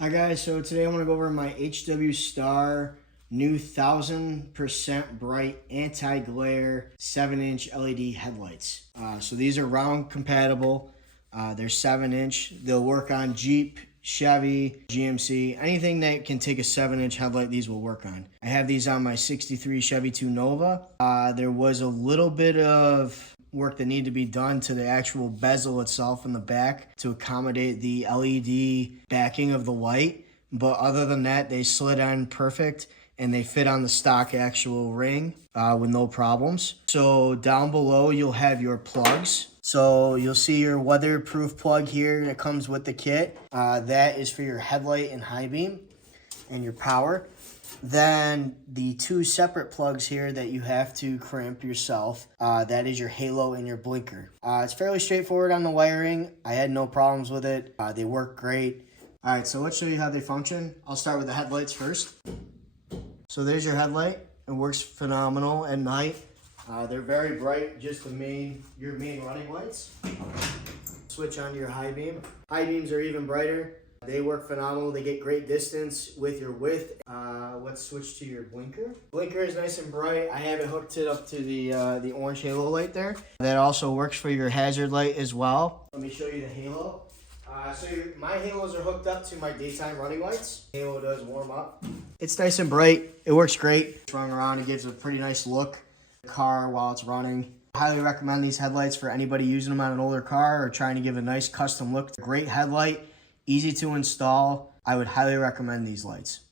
Hi guys, so today I want to go over my HW Star new 1000% bright anti-glare 7-inch LED headlights. So these are round compatible. They're 7-inch. They'll work on Jeep, Chevy, GMC, anything that can take a 7-inch headlight, these will work on. I have these on my 63 Chevy 2 Nova. There was a little bit of work that needed to be done to the actual bezel itself in the back to accommodate the LED backing of the light. But other than that, they slid on perfect and they fit on the stock actual ring with no problems. So down below, you'll have your plugs. So you'll see your weatherproof plug here that comes with the kit. That is for your headlight and high beam and your power. Then the two separate plugs here that you have to crimp yourself, that is your halo and your blinker. It's fairly straightforward on the wiring. I had no problems with it. They work great. All right, so let's show you how they function. I'll start with the headlights first. So there's your headlight. It works phenomenal at night. They're very bright, just your main running lights. Switch on to your high beam. High beams are even brighter. They work phenomenal. They get great distance with your width. Let's switch to your blinker. Blinker is nice and bright. I have it hooked up to the orange halo light there. That also works for your hazard light as well. Let me show you the halo. My halos are hooked up to my daytime running lights. Halo does warm up. It's nice and bright. It works great. It's running around. It gives a pretty nice look to the car while it's running. I highly recommend these headlights for anybody using them on an older car or trying to give a nice custom look. Great headlight. Easy to install. I would highly recommend these lights.